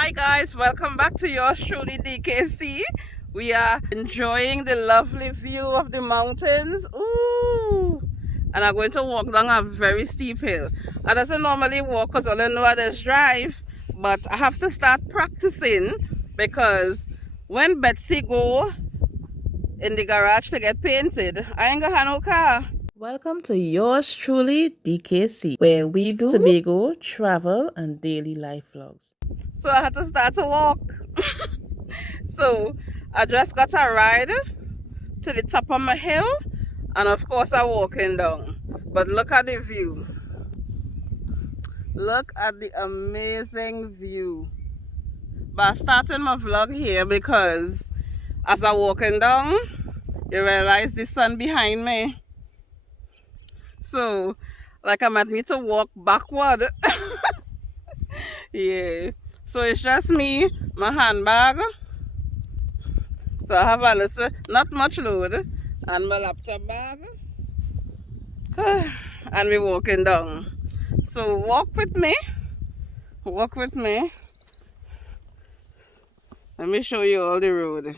Hi guys, welcome back to yours truly DKC. We are enjoying the lovely view of the mountains. Ooh! And I'm going to walk down a very steep hill. I doesn't normally walk because I don't know how to drive, but I have to start practicing because when Betsy go in the garage to get painted, I ain't gonna have no car. Welcome to yours truly DKC, where we do Tobago travel and daily life vlogs. So I had to start to walk. So I just got a ride to the top of my hill, and of course I'm walking down. But look at the view. Look at the amazing view. But I'm starting my vlog here because as I'm walking down, you realize the sun behind me. So like I might need to walk backward. Yeah. So it's just me, my handbag. So I have a little, not much load, and my laptop bag. And we're walking down. So walk with me. Walk with me. Let me show you all the road.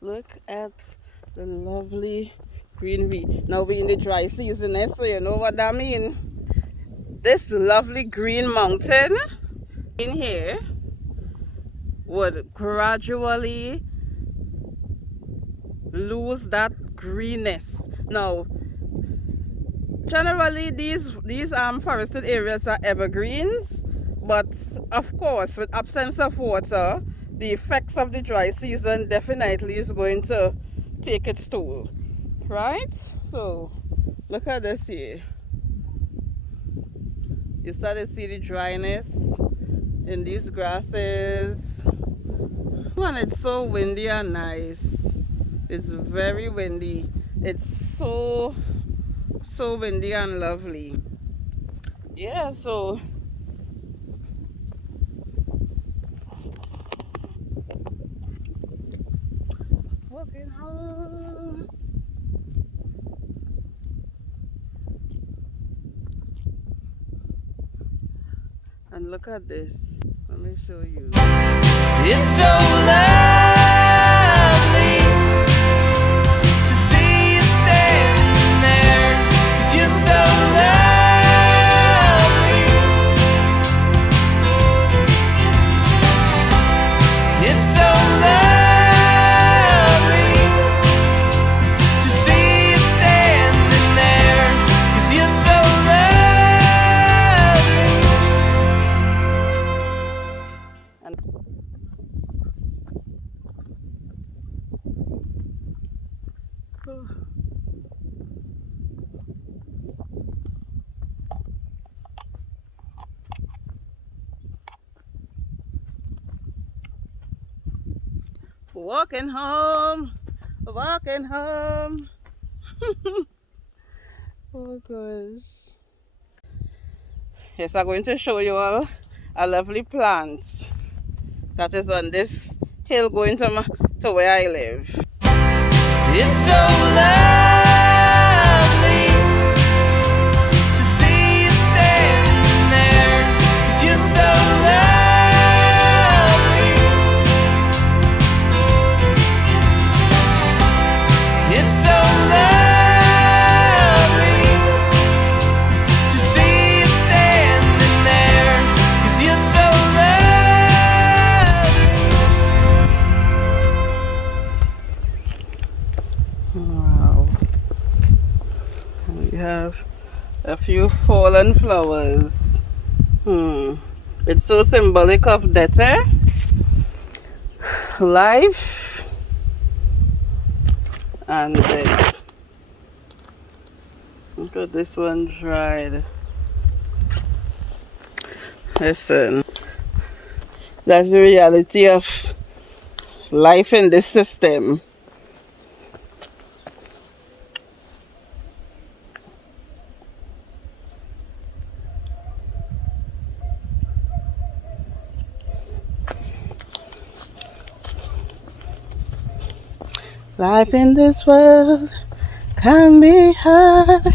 Look at the lovely greenery. Now we're in the dry season, so you know what that means. This lovely green mountain in here would gradually lose that greenness. Now, generally these forested areas are evergreens, but of course with absence of water, the effects of the dry season definitely is going to take its toll, right? So look at this here. You start to see the dryness in these grasses. Man, it's so windy and nice. It's very windy. It's so windy and lovely. Yeah, so walking home. And look at this. Let me show you. It's so lovely to see you standing there, 'cause you're so lovely. It's so lovely to see you standing there, 'cause you're so lovely. And walking home, walking home. Oh gosh. Yes, I'm going to show you all a lovely plant that is on this hill going to where I live. It's so lovely to see you standing there, 'cause you're so lovely. It's so lovely to see you standing there, 'cause you're so lovely. Wow. We have a few fallen flowers. It's so symbolic of death, life, and death. Look at this one dried. Listen, that's the reality of life in this system. Life in this world can be hard.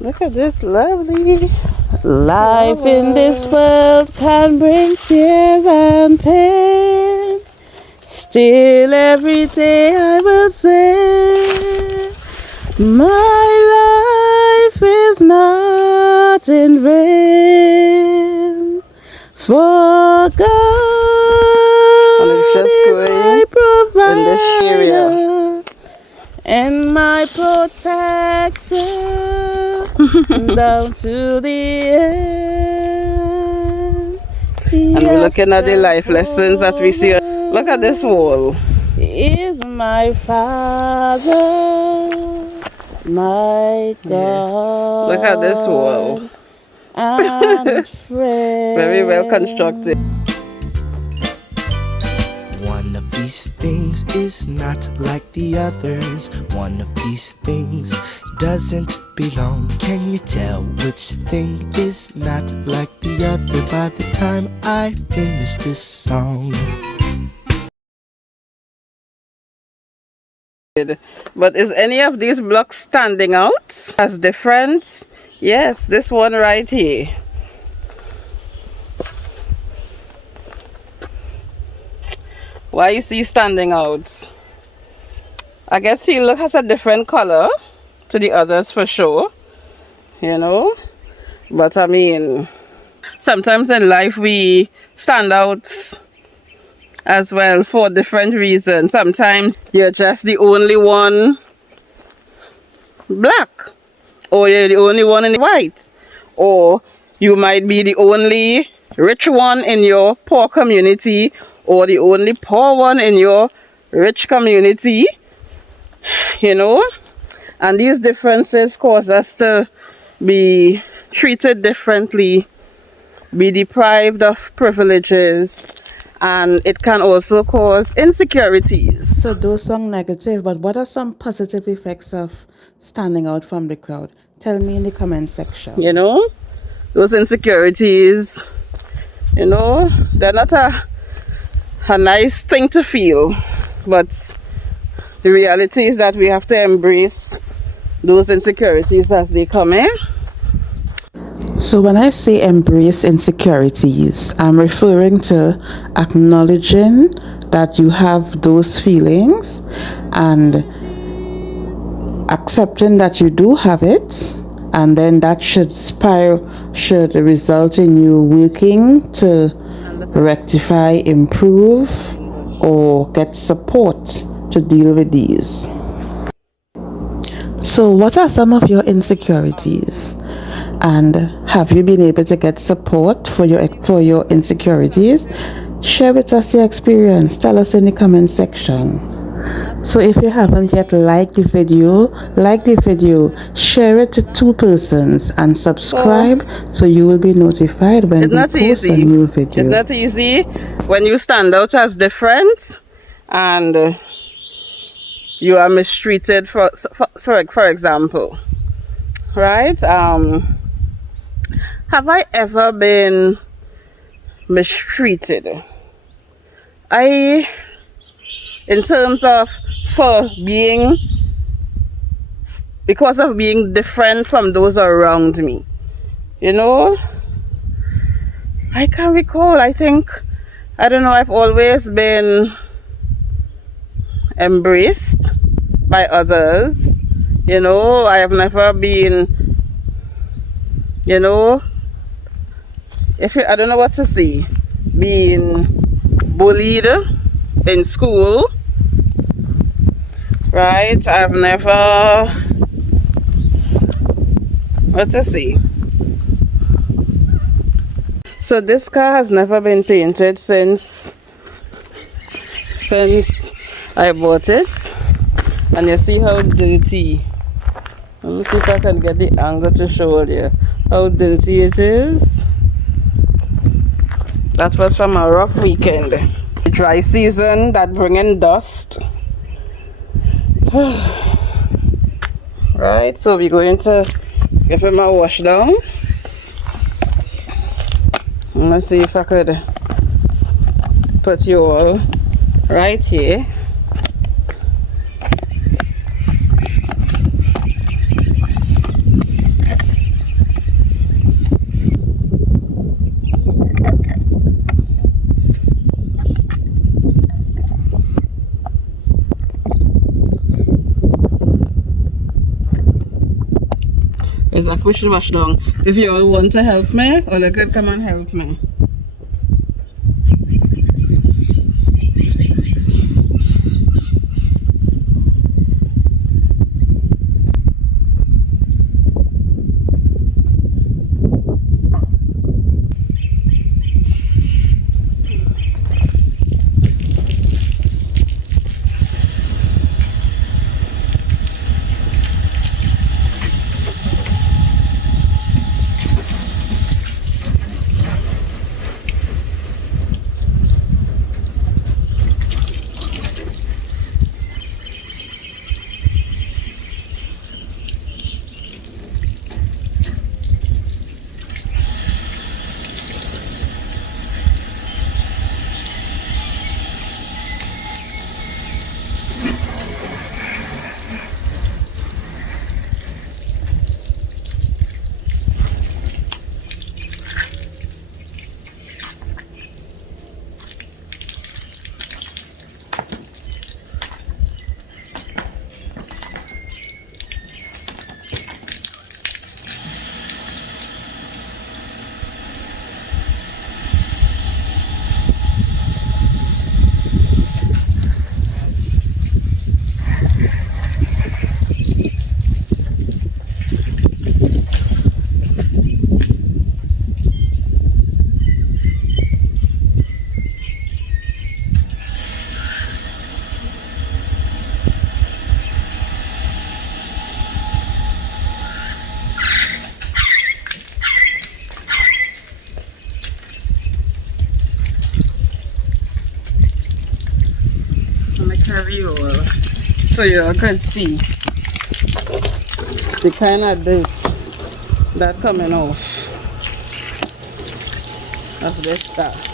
Look at this lovely. Life in this world can bring tears and pain. Still every day I will say, my life is not in vain. For God is my provider and my protector down to the end. And we're looking at the life lessons as we see. Look at this wall. He is my Father, my God. Look at this wall. And friend. Very well constructed. One of these things is not like the others. One of these things doesn't belong. Can you tell which thing is not like the other by the time I finish this song? But is any of these blocks standing out as different? Yes, this one right here. Why is he standing out? I guess he has a different color to the others for sure, you know. But I mean, sometimes in life we stand out as well for different reasons. Sometimes you're just the only one black, or you're the only one in white, or you might be the only rich one in your poor community, or the only poor one in your rich community, you know. And these differences cause us to be treated differently, be deprived of privileges, and it can also cause insecurities. So those sound negative, but what are some positive effects of standing out from the crowd? Tell me in the comment section. You know, those insecurities, you know, they're not a nice thing to feel, but the reality is that we have to embrace those insecurities as they come in. So when I say embrace insecurities, I'm referring to acknowledging that you have those feelings and accepting that you do have it, and then that should result in you working to rectify, improve, or get support to deal with these. So what are some of your insecurities? And have you been able to get support for your insecurities? Share with us your experience. Tell us in the comment section. So if you haven't yet liked the video, share it to 2 persons, and subscribe so you will be notified when we post a new video. It's not easy when you stand out as different and you are mistreated, for example, right? Have I ever been mistreated? In terms of because of being different from those around me, you know, I can recall. I don't know, I've always been embraced by others, you know. I have never been, you know, I don't know what to say, being bullied in school, right? I've never, what to say. So this car has never been painted since I bought it, and you see how dirty. Let me see if I can get the angle to show you how dirty it is. That was from a rough weekend. The dry season that bringing dust. Right, so we're going to give him a wash down. Let's see if I could put you all right here. Is I push the wash down. If you all want to help me, or you could come and help me. You all, so you all can see the kind of dirt that coming off of this stuff.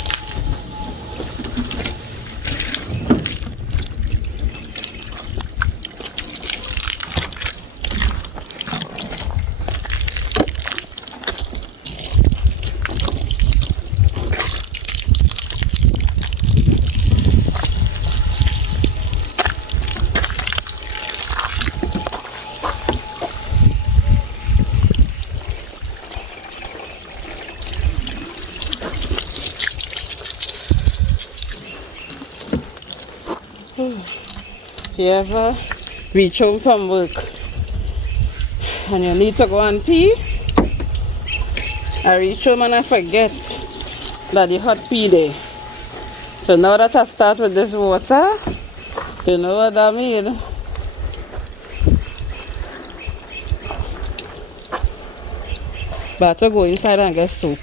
You ever reach home from work and you need to go and pee? I reach home and I forget that the hot pee there. So now that I start with this water, you know what that means? But I have to go inside and get soap.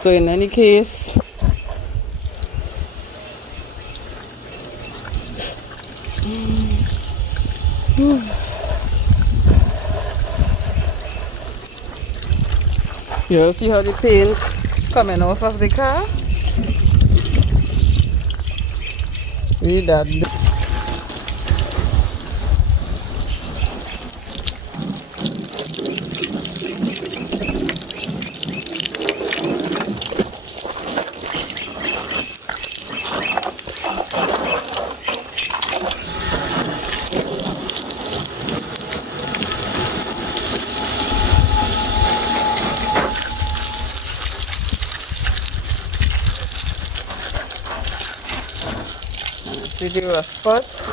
So in any case, you'll see how the paint coming off of the car. Read that. See the rough spots.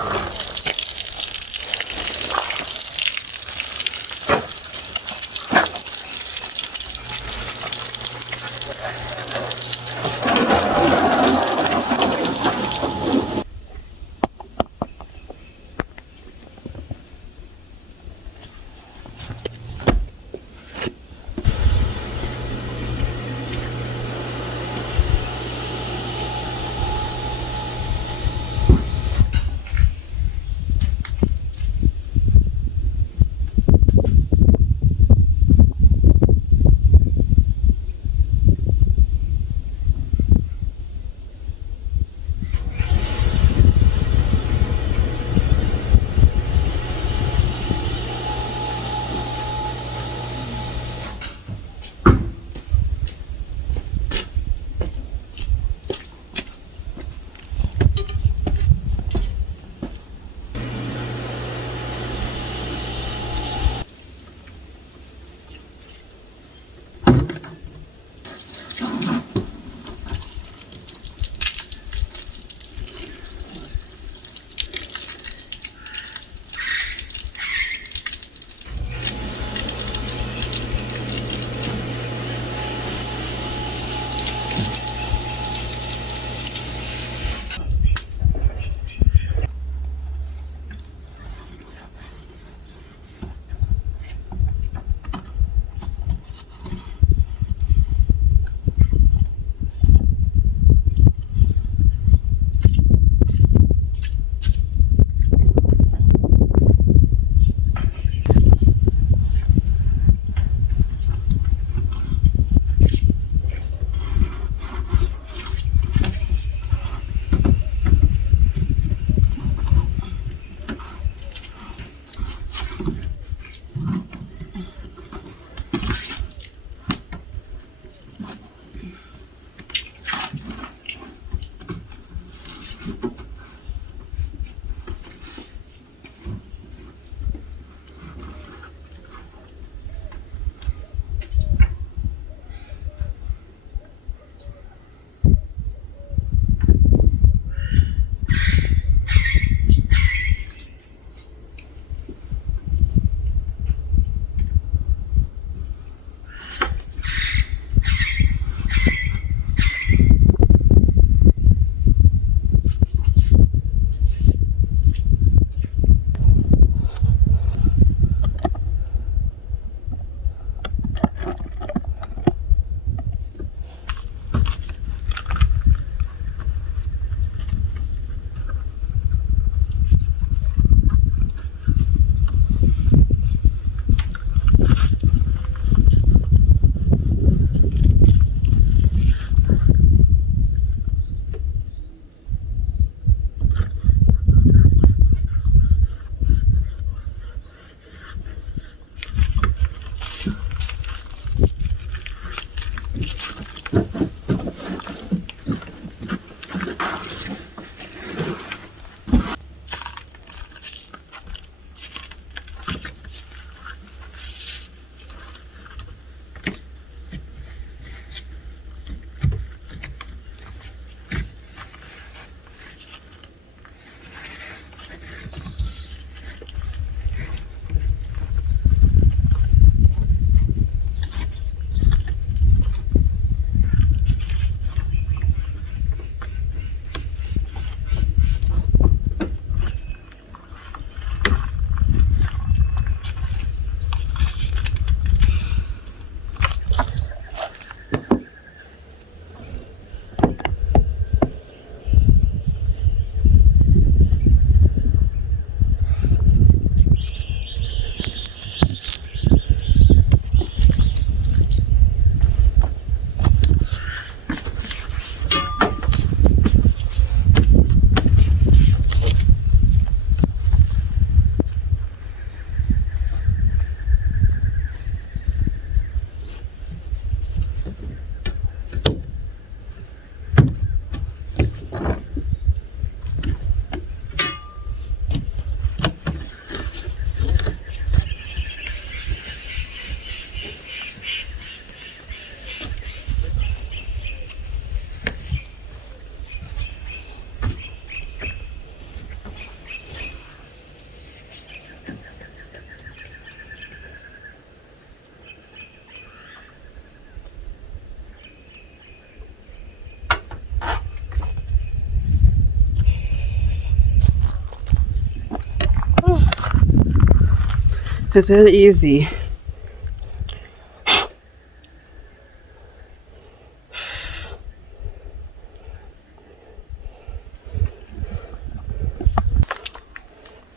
It is easy.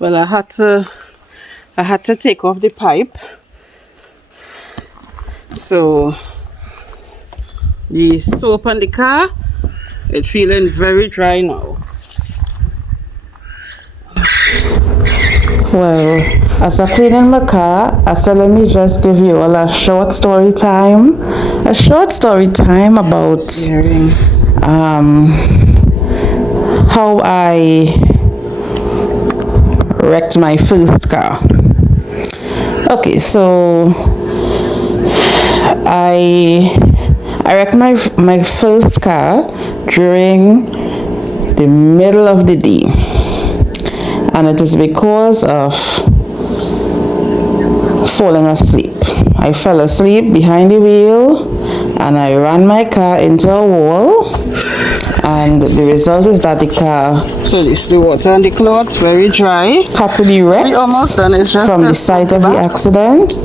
Well, I had to take off the pipe. So the soap on the car, it's feeling very dry now. Well, as I'm cleaning my car, let me just give you all a short story time. A short story time about how I wrecked my first car. Okay, so I wrecked my first car during the middle of the day, and it is because of falling asleep. I fell asleep behind the wheel and I ran my car into a wall, and the result is that the car, so this the water on the cloth, very dry, had to be wrecked. We almost done. It's just from the site of the accident.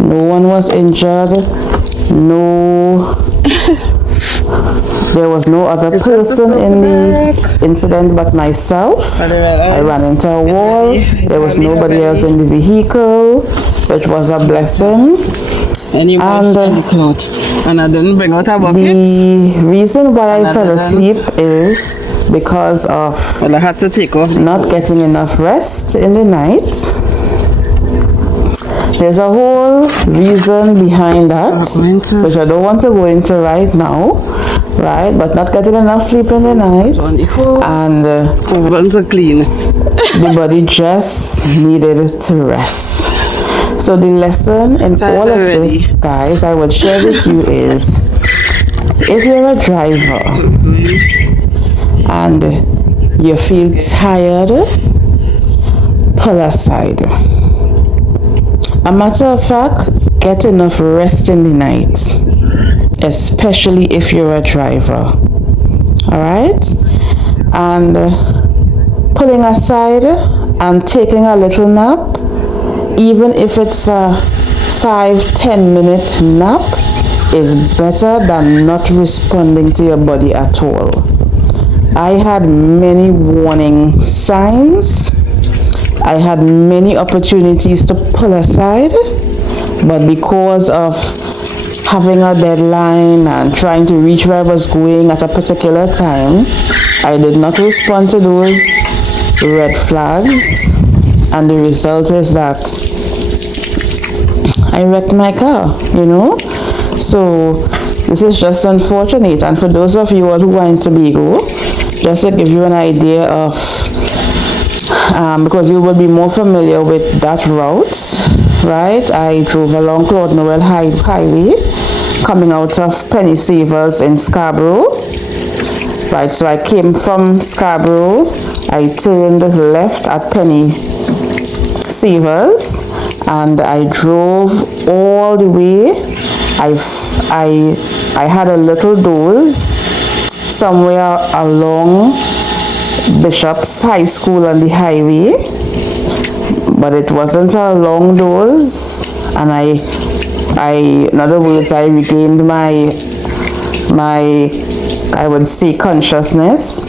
No one was injured. There was no other person in the incident but myself. I ran into a wall. There was nobody else in the vehicle, which was a blessing. And I didn't bring out a bucket. The reason why I fell asleep is because of I had to take off not getting enough rest in the night. There's a whole reason behind that, which I don't want to go into right now, right? But not getting enough sleep in the night, and to clean. The body just needed to rest. So the lesson in all of this, guys, I would share with you is, if you're a driver and you feel tired, pull aside. A matter of fact, get enough rest in the night, especially if you're a driver. Alright? And pulling aside and taking a little nap, even if it's a 5-10 minute nap, is better than not responding to your body at all. I had many warning signs. I had many opportunities to pull aside, but because of having a deadline and trying to reach where I was going at a particular time, I did not respond to those red flags, and the result is that I wrecked my car, you know. So this is just unfortunate. And for those of you all who are in Tobago, just to give you an idea of because you will be more familiar with that route, right? I drove along Claude Noel Highway coming out of Penny Savers in Scarborough, right? So I came from Scarborough, I turned left at Penny Savers, and I drove all the way. I had a little doze somewhere along Bishop's High School on the highway, but it wasn't a long doze, and in other words, I regained my I would say consciousness.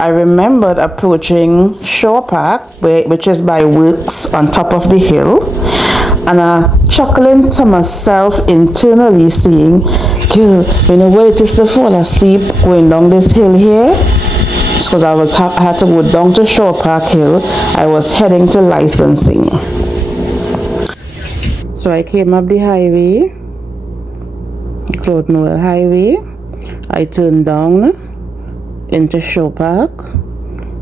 I remembered approaching Shore Park, which is by Works on top of the hill, and chuckling to myself internally, saying, "Girl, you know where it is to fall asleep going down this hill here?" Because I had to go down to Shore Park Hill. I was heading to licensing. So I came up the highway, Claude Noel Highway. I turned down into Shore Park.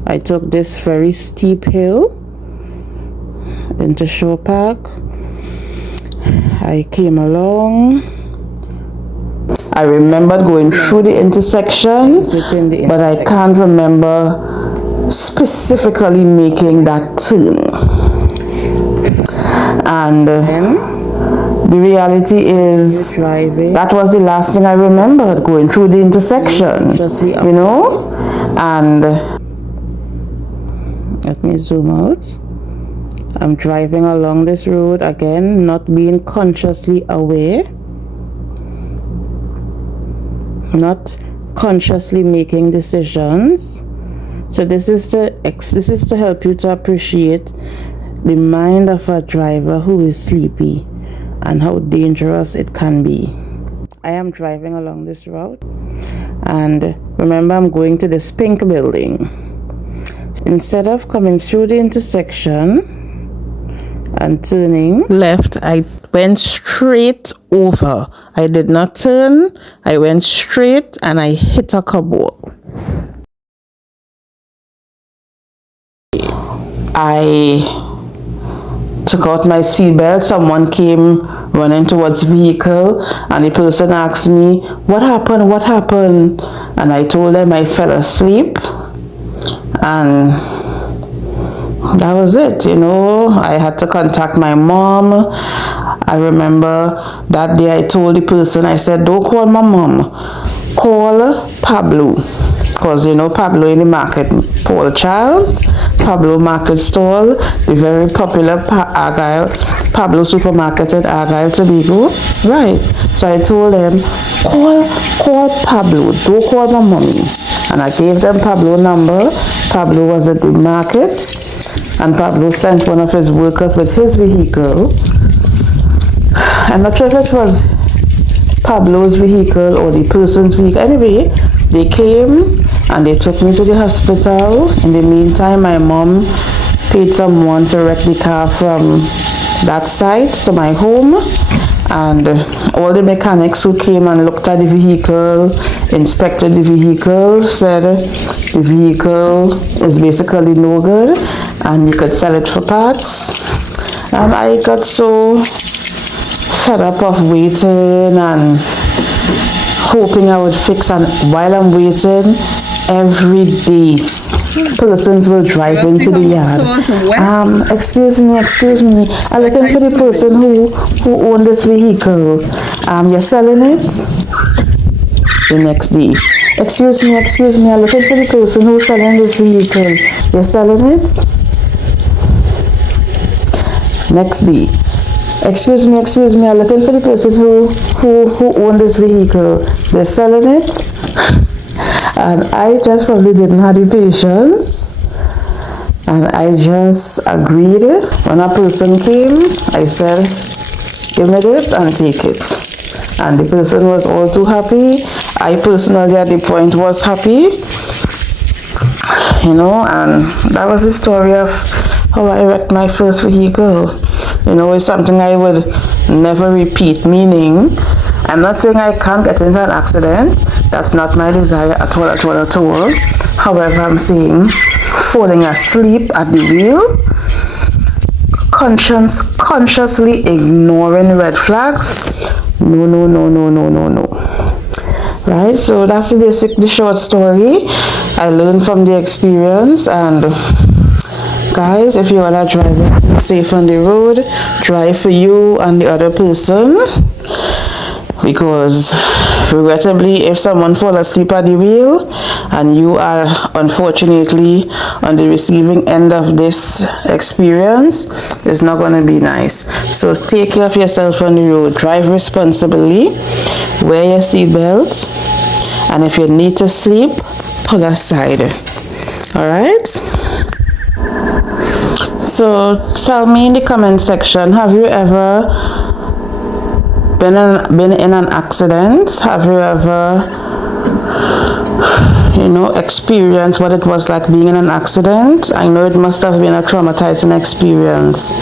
I took this very steep hill into Shore Park. I came along. I remembered going through the intersection, but I can't remember specifically making that turn. And the reality is, that was the last thing I remembered, going through the intersection, you know? And let me zoom out. I'm driving along this road again, not being consciously aware, not consciously making decisions. So this is to help you to appreciate the mind of a driver who is sleepy and how dangerous it can be. I am driving along this route, and remember, I'm going to this pink building. Instead of coming through the intersection and turning left, I went straight over. I did not turn, I went straight and I hit a cobble. I took out my seatbelt. Someone came running towards the vehicle, and the person asked me, what happened? And I told them I fell asleep, and that was it. I had to contact my mom. I remember that day I told the person, I said, don't call my mom, call Pablo, because Pablo in the market, Paul Charles, Pablo Market Stall, the very popular Pablo Supermarket at Argyle, Tobago. Right. So I told them, call Pablo, don't call my mommy. And I gave them Pablo's number. Pablo was at the market, and Pablo sent one of his workers with his vehicle. I'm not sure if it was Pablo's vehicle or the person's vehicle. Anyway, they came and they took me to the hospital. In the meantime, my mom paid someone to wreck the car from that site to my home, and all the mechanics who came and looked at the vehicle, inspected the vehicle, said the vehicle is basically no good and you could sell it for parts. And I got so fed up of waiting and hoping I would fix, and while I'm waiting, every day persons will drive into the yard. Excuse me, I'm looking for the person who owned this vehicle. You're selling it? The next day, excuse me, I'm looking for the person who's selling this vehicle. You're selling it? Next day, excuse me, I'm looking for the person who owned this vehicle. They're selling it? And I just probably didn't have the patience, and I just agreed. When a person came, I said, give me this and take it. And the person was all too happy. I personally at the point was happy, and that was the story of how I wrecked my first vehicle. It's something I would never repeat, meaning I'm not saying I can't get into an accident. That's not my desire at all. However, I'm saying falling asleep at the wheel, consciously ignoring red flags, no. Right? So that's the short story. I learned from the experience, and guys, if you all are driving safe on the road, drive for you and the other person. Because regrettably, if someone falls asleep at the wheel and you are unfortunately on the receiving end of this experience, it's not going to be nice. So take care of yourself on the road, drive responsibly, wear your seatbelt, and if you need to sleep, pull aside. Alright? So tell me in the comment section, have you ever been in an accident? Have you ever experienced what it was like being in an accident? I know it must have been a traumatizing experience.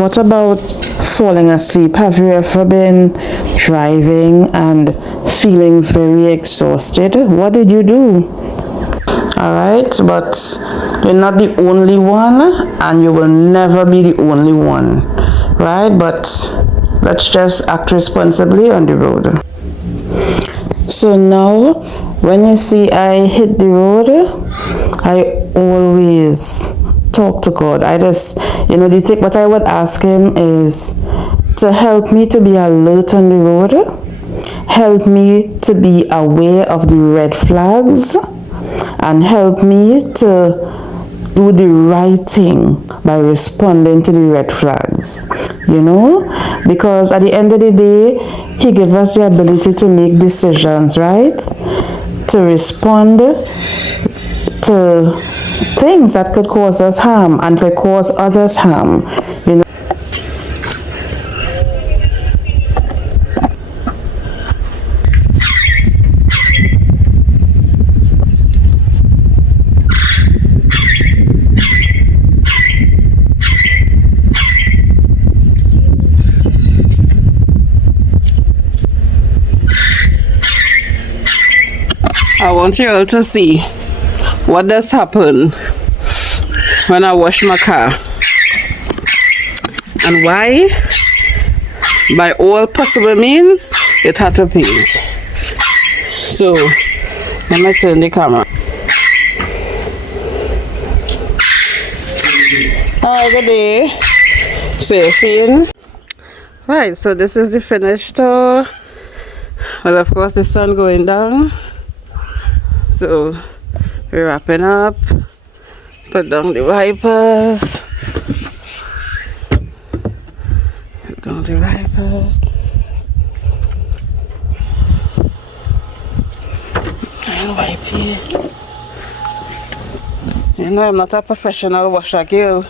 What about falling asleep? Have you ever been driving and feeling very exhausted? What did you do? Alright, but you're not the only one, and you will never be the only one, right? But let's just act responsibly on the road. So now, when you see I hit the road, I always talk to God. I just, what I would ask Him is to help me to be alert on the road, help me to be aware of the red flags, and help me to do the right thing by responding to the red flags, you know, because at the end of the day, he gave us the ability to make decisions, right? To respond to things that could cause us harm and could cause others harm, you know. I want you all to see what does happen when I wash my car and why, by all possible means, it had to paint. So let me turn the camera. Hi, good day. So you're seeing? Right, so this is the finished tour. Well, of course, the sun going down. So we're wrapping up. Put down the wipers. Put down the wipers. And wipe here. You know, I'm not a professional washer girl.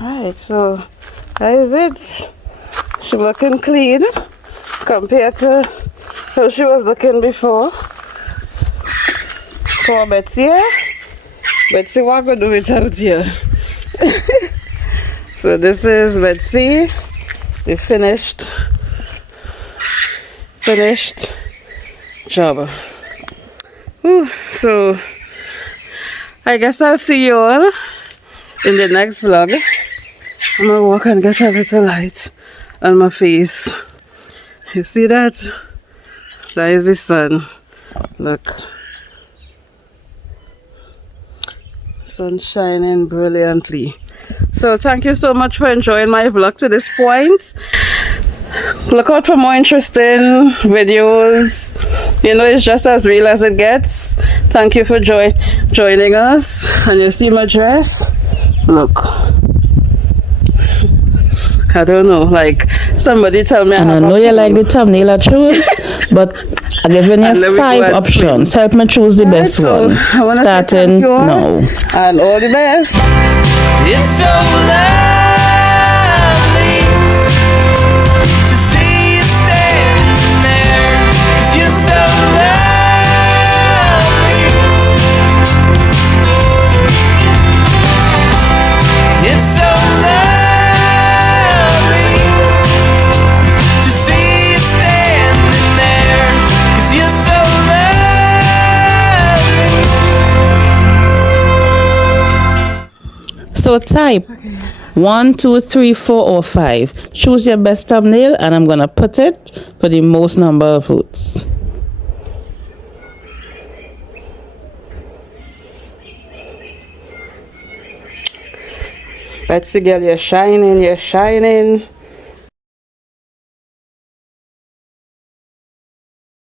Right, so that is it. She's looking clean compared to how she was looking before. Poor Betsy, eh? Betsy, what gonna do without you? So this is Betsy, the finished job. Ooh, so I guess I'll see you all in the next vlog. I'm gonna walk and get a little light on my face. You see that? That is the sun. Look. Sun shining brilliantly. So thank you so much for enjoying my vlog to this point. Look out for more interesting videos. You know, it's just as real as it gets. Thank you for joining us. And you see my dress? Look. I don't know, like somebody tell me. And I know you like the thumbnail I choose, but I'm giving you 5 options. Help me choose the best one. Starting now. And all the best. It's so lovely to see you standing there, 'cause you're so lovely. It's so lovely to see you standing there, 'cause you're so lovely. So type 1, 2, 3, 4, or 5. Choose your best thumbnail, and I'm gonna put it for the most number of votes. Betsy girl, you're shining, you're shining.